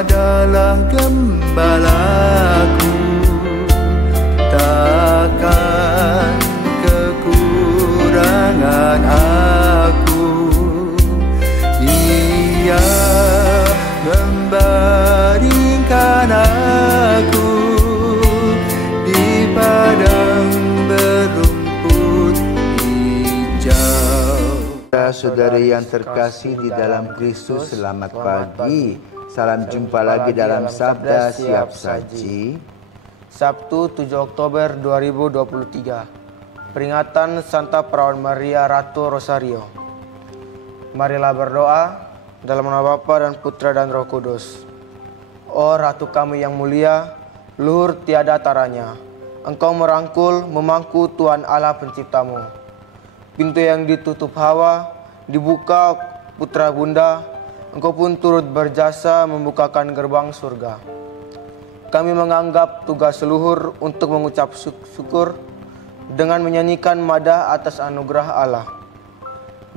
adalah gembalaku, takkan kekurangan aku. Ia membaringkan aku di padang berumput hijau. Saudara yang terkasih di dalam Kristus, selamat pagi. Salam jumpa lagi dalam Sabda Siap Saji. Sabtu 7 Oktober 2023. Peringatan Santa Perawan Maria Ratu Rosario. Marilah berdoa dalam nama Bapa dan Putra dan Roh Kudus. Oh Ratu kami yang mulia, luhur tiada taranya. Engkau merangkul, memangku Tuhan Allah penciptamu. Pintu yang ditutup Hawa dibuka Putra Bunda. Engkau pun turut berjasa membukakan gerbang surga. Kami menganggap tugas leluhur untuk mengucap syukur dengan menyanyikan madah atas anugerah Allah.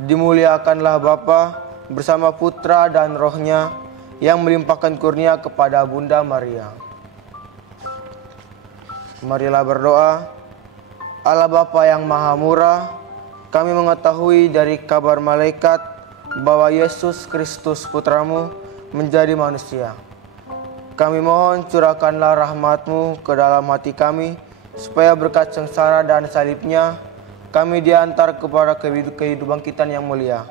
Dimuliakanlah Bapa bersama Putra dan Roh-Nya yang melimpahkan kurnia kepada Bunda Maria. Marilah berdoa. Allah Bapa yang Maha Murah, kami mengetahui dari kabar malaikat bahwa Yesus Kristus Putramu menjadi manusia. Kami mohon curahkanlah rahmat-Mu ke dalam hati kami, supaya berkat sengsara dan salibnya, kami diantar kepada kehidupan kita yang mulia.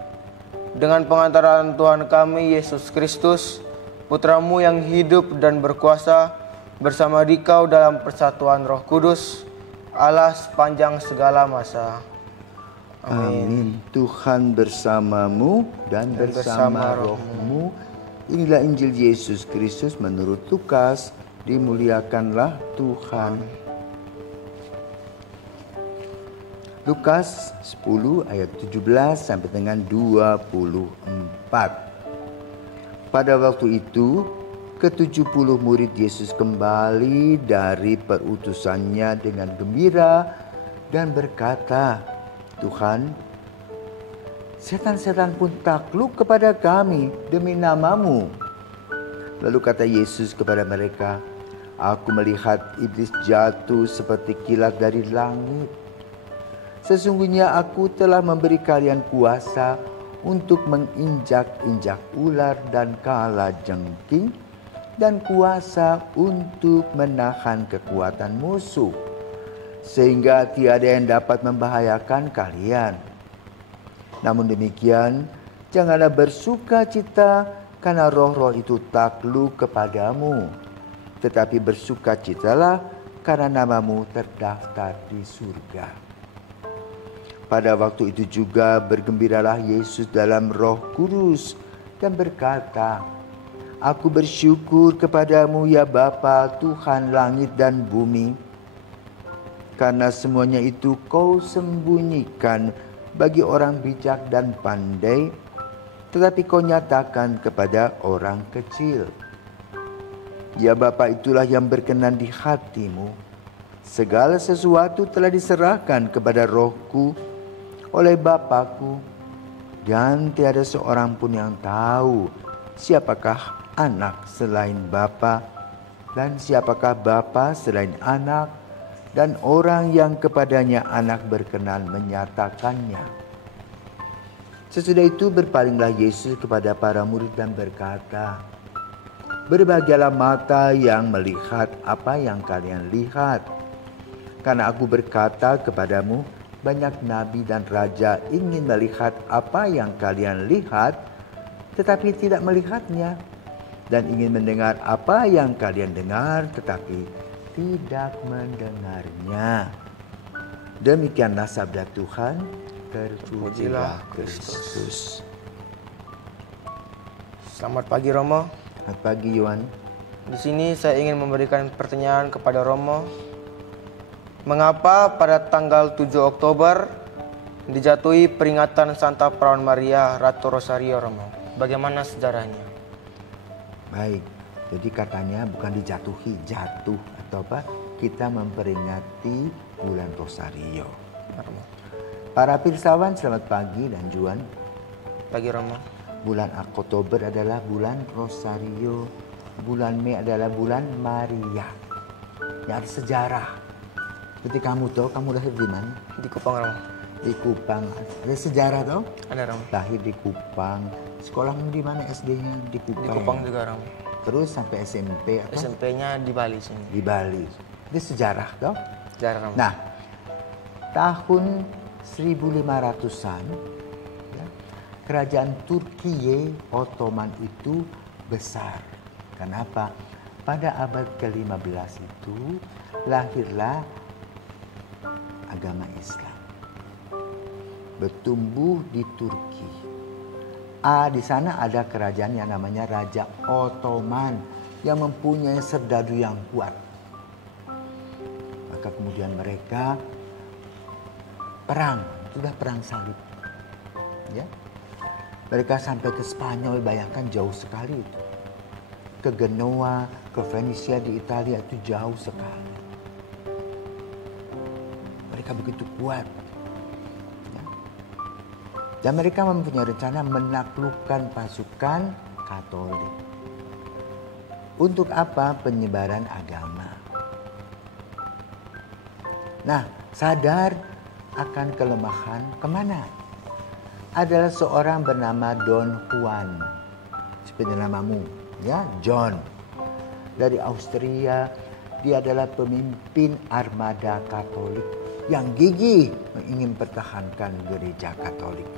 Dengan pengantaran Tuhan kami, Yesus Kristus, Putramu yang hidup dan berkuasa, bersama Dikau dalam persatuan Roh Kudus, Allah sepanjang segala masa. Amin. Tuhan bersamamu dan bersama rohmu. Inilah Injil Yesus Kristus menurut Lukas. Dimuliakanlah Tuhan. Lukas 10 ayat 17 sampai dengan 24. Pada waktu itu, ke-70 murid Yesus kembali dari perutusannya dengan gembira dan berkata, Tuhan, setan-setan pun takluk kepada kami demi nama-Mu. Lalu kata Yesus kepada mereka, Aku melihat iblis jatuh seperti kilat dari langit. Sesungguhnya aku telah memberi kalian kuasa untuk menginjak-injak ular dan kalajengking, dan kuasa untuk menahan kekuatan musuh, sehingga tiada yang dapat membahayakan kalian. Namun demikian, janganlah bersuka cita karena roh-roh itu takluk kepadamu, tetapi bersukacitalah karena namamu terdaftar di surga. Pada waktu itu juga bergembiralah Yesus dalam Roh Kudus dan berkata, Aku bersyukur kepadamu ya Bapa, Tuhan langit dan bumi, karena semuanya itu kau sembunyikan bagi orang bijak dan pandai, tetapi kau nyatakan kepada orang kecil. Ya Bapa, itulah yang berkenan di hatimu. Segala sesuatu telah diserahkan kepada Rohku oleh Bapakku, dan tiada seorang pun yang tahu siapakah anak selain Bapa, dan siapakah Bapa selain anak, dan orang yang kepadanya anak berkenan menyatakannya. Sesudah itu berpalinglah Yesus kepada para murid dan berkata, Berbahagialah mata yang melihat apa yang kalian lihat. Karena aku berkata kepadamu, banyak nabi dan raja ingin melihat apa yang kalian lihat, tetapi tidak melihatnya, dan ingin mendengar apa yang kalian dengar, tetapi tidak mendengarnya. Demikianlah sabda Tuhan. Terpujilah Kristus. Selamat pagi Romo. Selamat pagi Yohan. Di sini saya ingin memberikan pertanyaan kepada Romo. Mengapa pada tanggal 7 Oktober dijatuhi peringatan Santa Perawan Maria Ratu Rosario, Romo? Bagaimana sejarahnya? Baik, jadi katanya bukan dijatuhi, jatuh atau apa? Kita memperingati bulan Rosario. Romo. Para pirsawan, selamat pagi dan Juan. Pagi Romo. Bulan Oktober adalah bulan Rosario. bulan Mei adalah bulan Maria. Ya, ada sejarah. Seperti kamu tahu, kamu lahir di mana? Di Kupang, Ram. Di Kupang. Ada sejarah tahu? Ada, Ram. Lahir di Kupang. Sekolahmu di mana SD-nya? Di Kupang. Di Kupang juga, Ram. Terus sampai SMP atau? SMP-nya di Bali sini. Di Bali. Itu sejarah tahu? Sejarah, Ram. Nah, tahun 1500-an ya, kerajaan Turki Ottoman itu besar. Kenapa? Pada abad ke-15 itu lahirlah agama Islam. Bertumbuh di Turki. Di sana ada kerajaan yang namanya Raja Ottoman yang mempunyai serdadu yang kuat. Maka kemudian mereka perang, sudah perang salib. Ya. Mereka sampai ke Spanyol, bayangkan jauh sekali itu. Ke Genoa, ke Venesia di Italia itu jauh sekali. Mereka begitu kuat. Ya. Dan mereka mempunyai rencana menaklukkan pasukan Katolik. Untuk apa? Penyebaran agama. Nah, sadar akan kelemahan kemana? Adalah seorang bernama Don Juan. Seperti namamu, ya, John. Dari Austria, dia adalah pemimpin armada Katolik yang gigih ingin mempertahankan gereja Katolik.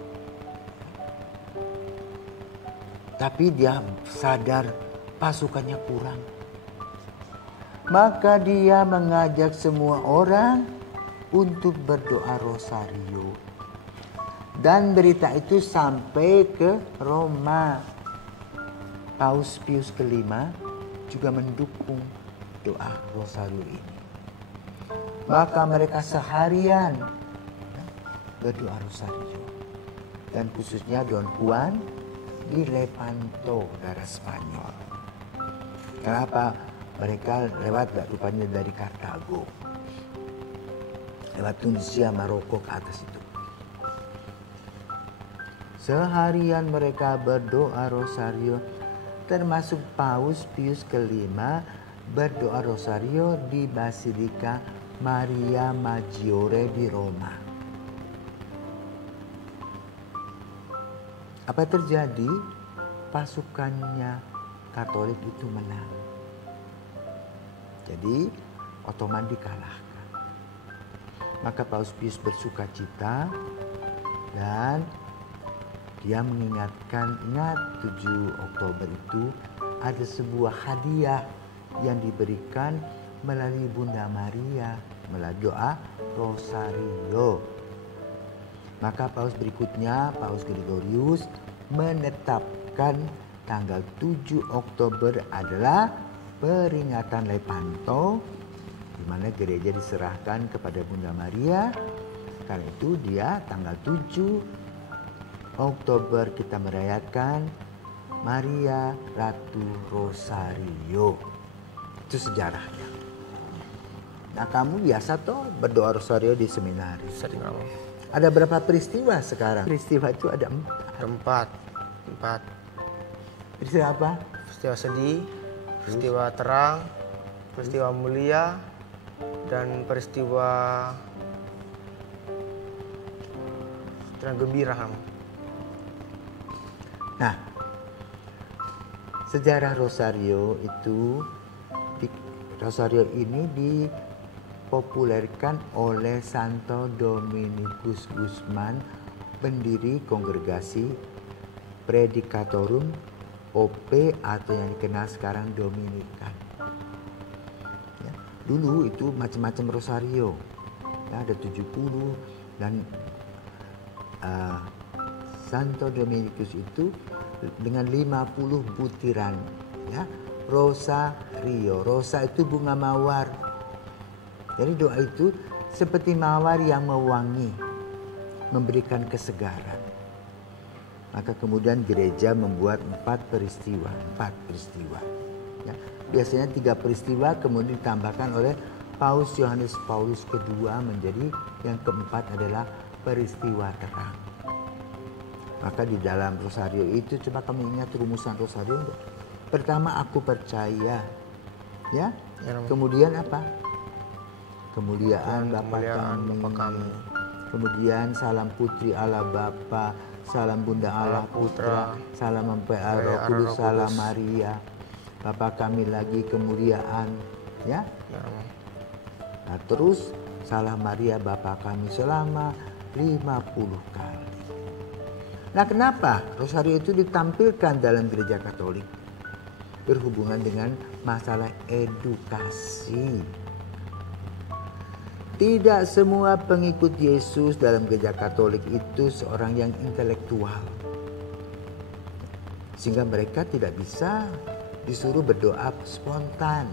Tapi dia sadar pasukannya kurang. Maka dia mengajak semua orang untuk berdoa rosario. Dan berita itu sampai ke Roma. Paus Pius kelima juga mendukung doa rosario ini. Maka mereka seharian berdoa rosario. Dan khususnya Don Juan di Lepanto, daerah Spanyol. Kenapa? Mereka lewat rupanya dari Kartago. Lewat Tunisia, Maroko ke atas itu. Seharian mereka berdoa rosario, termasuk Paus Pius kelima berdoa rosario di Basilika Maria Maggiore di Roma. Apa terjadi? Pasukannya Katolik itu menang. Jadi Ottoman dikalahkan. Maka Paus Pius bersuka cita dan dia mengingatkan, ingat 7 Oktober itu ada sebuah hadiah yang diberikan melalui Bunda Maria melalui doa rosario. Maka Paus berikutnya, Paus Gregorius, menetapkan tanggal 7 Oktober adalah peringatan Lepanto, di mana gereja diserahkan kepada Bunda Maria. Karena itu dia tanggal 7 Oktober kita merayakan Maria Ratu Rosario. Itu sejarahnya. Nah, kamu biasa toh berdoa rosario di seminari. Sering, Ram. Ada berapa peristiwa sekarang? Peristiwa itu ada 4. Empat. Peristiwa apa? Peristiwa sedih, peristiwa terang, peristiwa mulia, dan peristiwa gembira. Nah, sejarah rosario itu, rosario ini dipopulerkan oleh Santo Dominikus Guzman, pendiri kongregasi Predicatorum OP atau yang dikenal sekarang Dominikan. Ya, dulu itu macam-macam rosario, ya, ada 70 dan Santo Dominikus itu dengan 50 butiran, ya, rosario. Rosa itu bunga mawar. Jadi doa itu seperti mawar yang mewangi, memberikan kesegaran. Maka kemudian gereja membuat 4 peristiwa. Ya. Biasanya 3 peristiwa kemudian ditambahkan oleh Paus Yohanes Paulus kedua menjadi yang keempat adalah peristiwa terang. Maka di dalam rosario itu, coba kamu ingat rumusan rosario enggak? Pertama, aku percaya. Ya. Ya, Romo. Kemudian apa? Kemuliaan Bapa kemuliaan kami. Bapa kami. Kemudian salam putri Allah Bapa, salam Bunda Allah Putra, salam Mempelai Roh Kudus, salam Maria. Bapa kami lagi kemuliaan, ya. Ya, Romo. Nah, terus salam Maria Bapa kami selama 50 kali. Nah, kenapa rosario itu ditampilkan dalam gereja Katolik? Berhubungan dengan masalah edukasi. Tidak semua pengikut Yesus dalam gereja Katolik itu seorang yang intelektual. Sehingga mereka tidak bisa disuruh berdoa spontan.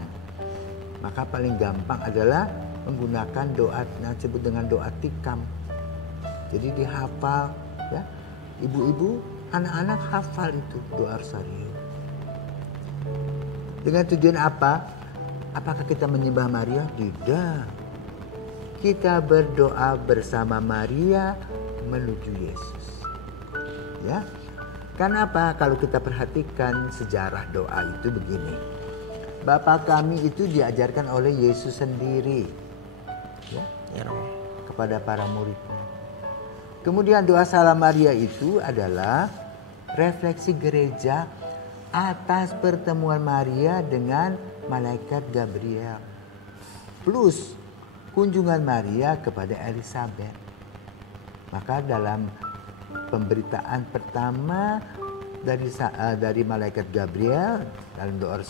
Maka paling gampang adalah menggunakan doa yang disebut dengan doa tikam. Jadi dihafal, ya. Ibu-ibu, anak-anak hafal itu doa rosario. Dengan tujuan apa? Apakah kita menyembah Maria? Tidak. Kita berdoa bersama Maria menuju Yesus. Ya. Karena apa? Kalau kita perhatikan sejarah doa itu begini. Bapa kami itu diajarkan oleh Yesus sendiri. Ya, Ya, Romo. kepada para muridnya. Kemudian doa salam Maria itu adalah refleksi gereja atas pertemuan Maria dengan malaikat Gabriel. Plus kunjungan Maria kepada Elizabeth. Maka dalam pemberitaan pertama dari malaikat Gabriel dalam doa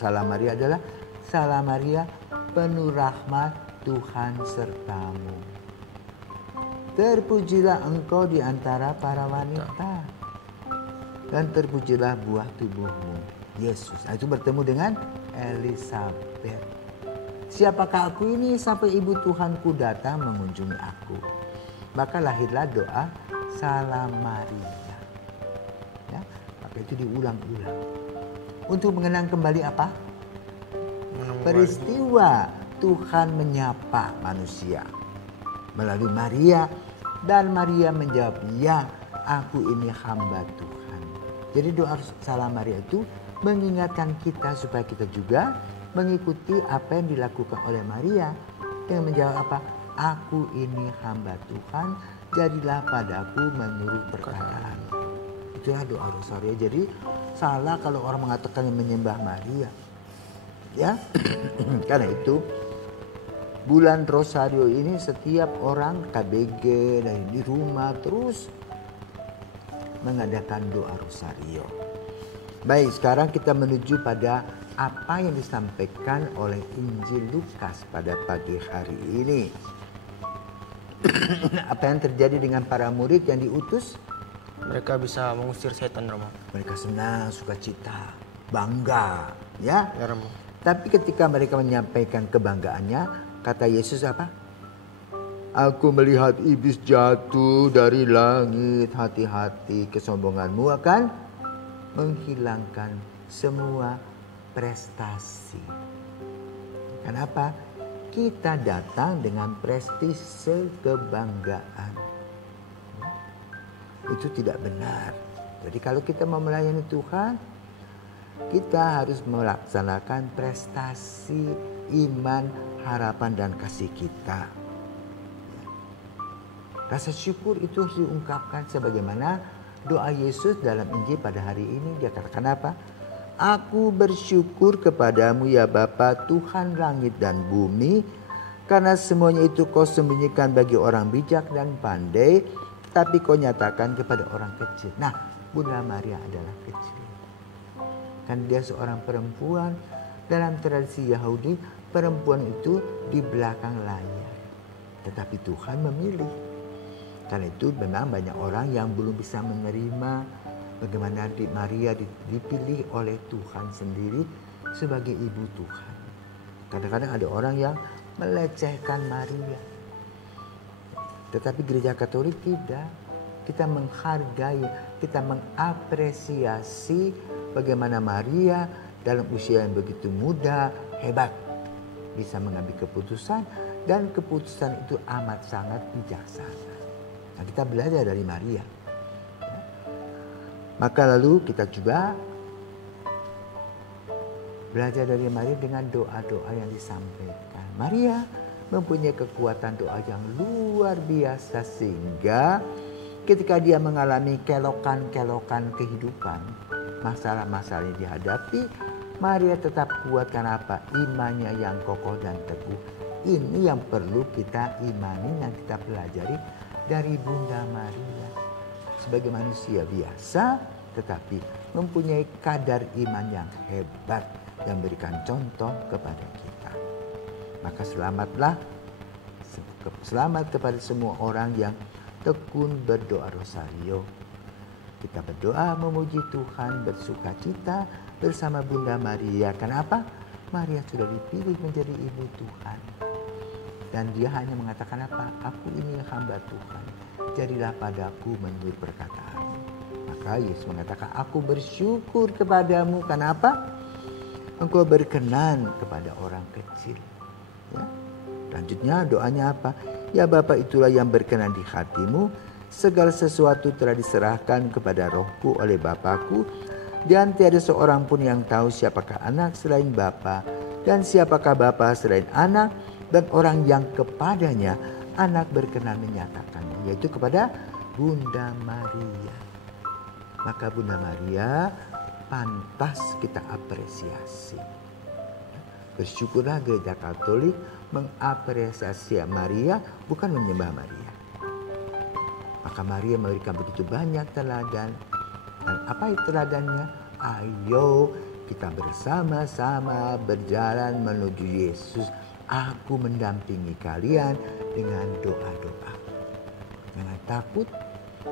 salam Maria adalah salam Maria penuh rahmat Tuhan sertamu. Terpujilah engkau di antara para wanita dan terpujilah buah tubuhmu Yesus. Nah, itu bertemu dengan Elizabeth. Siapakah aku ini sampai ibu Tuhanku datang mengunjungi aku? Maka lahirlah doa salam Maria. Ya, maka itu diulang-ulang. Untuk mengenang kembali apa? Peristiwa Tuhan menyapa manusia melalui Maria. Dan Maria menjawab, ya aku ini hamba Tuhan. Jadi doa salam Maria itu mengingatkan kita supaya kita juga mengikuti apa yang dilakukan oleh Maria yang menjawab apa? Aku ini hamba Tuhan, jadilah padaku menurut perkataan. Itulah doa rosario. Jadi salah kalau orang mengatakan yang menyembah Maria. Ya, karena itu bulan rosario ini setiap orang KBG dari di rumah terus mengadakan doa rosario. Baik, sekarang kita menuju pada apa yang disampaikan oleh Injil Lukas pada pagi hari ini. Apa yang terjadi dengan para murid yang diutus? Mereka bisa mengusir setan, Romo. Mereka senang, sukacita, bangga, ya. Ya, Romo. Tapi ketika mereka menyampaikan kebanggaannya, kata Yesus apa? Aku melihat iblis jatuh dari langit, hati-hati kesombonganmu akan menghilangkan semua prestasi. Kenapa? Kita datang dengan prestise kebanggaan. Itu tidak benar. Jadi kalau kita mau melayani Tuhan, kita harus melaksanakan prestasi iman, harapan dan kasih kita. Rasa syukur itu harus diungkapkan sebagaimana doa Yesus dalam Injil pada hari ini. Dia katakan apa? Aku bersyukur kepadamu ya Bapa Tuhan langit dan bumi, karena semuanya itu kau sembunyikan bagi orang bijak dan pandai, tapi kau nyatakan kepada orang kecil. Nah, Bunda Maria adalah kecil. Kan dia seorang perempuan. Dalam tradisi Yahudi, perempuan itu di belakang layar. Tetapi Tuhan memilih. Karena itu memang banyak orang yang belum bisa menerima bagaimana Maria dipilih oleh Tuhan sendiri sebagai ibu Tuhan. Kadang-kadang ada orang yang melecehkan Maria. Tetapi gereja Katolik tidak. Kita menghargai, kita mengapresiasi bagaimana Maria dalam usia yang begitu muda, hebat. Bisa mengambil keputusan dan keputusan itu amat sangat bijaksana. Nah, kita belajar dari Maria. Maka lalu kita juga Belajar dari Maria dengan doa-doa yang disampaikan. Maria mempunyai kekuatan doa yang luar biasa sehingga ketika dia mengalami kelokan-kelokan kehidupan, masalah-masalah yang dihadapi, Maria tetap kuat karena apa? Imannya yang kokoh dan teguh. Ini yang perlu kita imani, yang kita pelajari dari Bunda Maria. Sebagai manusia biasa, tetapi mempunyai kadar iman yang hebat, yang berikan contoh kepada kita. Maka selamat kepada semua orang yang tekun berdoa rosario. Kita berdoa memuji Tuhan, bersuka cita bersama Bunda Maria. Kenapa? Maria sudah dipilih menjadi ibu Tuhan. Dan dia hanya mengatakan apa? Aku ini hamba Tuhan. Jadilah padaku menurut perkataanmu. Maka Yesus mengatakan, aku bersyukur kepadamu. Kenapa? Engkau berkenan kepada orang kecil. Ya. Lanjutnya doanya apa? Ya Bapa, itulah yang berkenan di hatimu. Segala sesuatu telah diserahkan kepada rohku oleh Bapakku. Dan tiada seorang pun yang tahu siapakah anak selain Bapa. Dan siapakah Bapa selain anak. Dan orang yang kepadanya anak berkenan menyatakannya. Yaitu kepada Bunda Maria. Maka Bunda Maria pantas kita apresiasi. Bersyukurlah Gereja Katolik mengapresiasi Maria, bukan menyembah Maria. Maka Maria memberikan begitu banyak teladan. Dan apa itu teladannya? Ayo kita bersama-sama berjalan menuju Yesus. Aku mendampingi kalian dengan doa-doa. Jangan takut,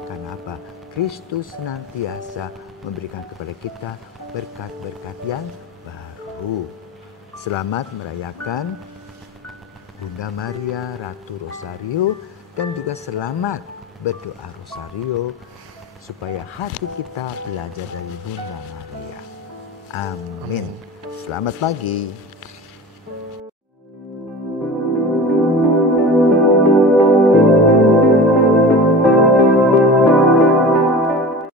karena apa? Kristus senantiasa memberikan kepada kita berkat-berkat yang baru. Selamat merayakan Bunda Maria Ratu Rosario, dan juga selamat berdoa Rosario supaya hati kita belajar dari Bunda Maria. Amin. Selamat pagi.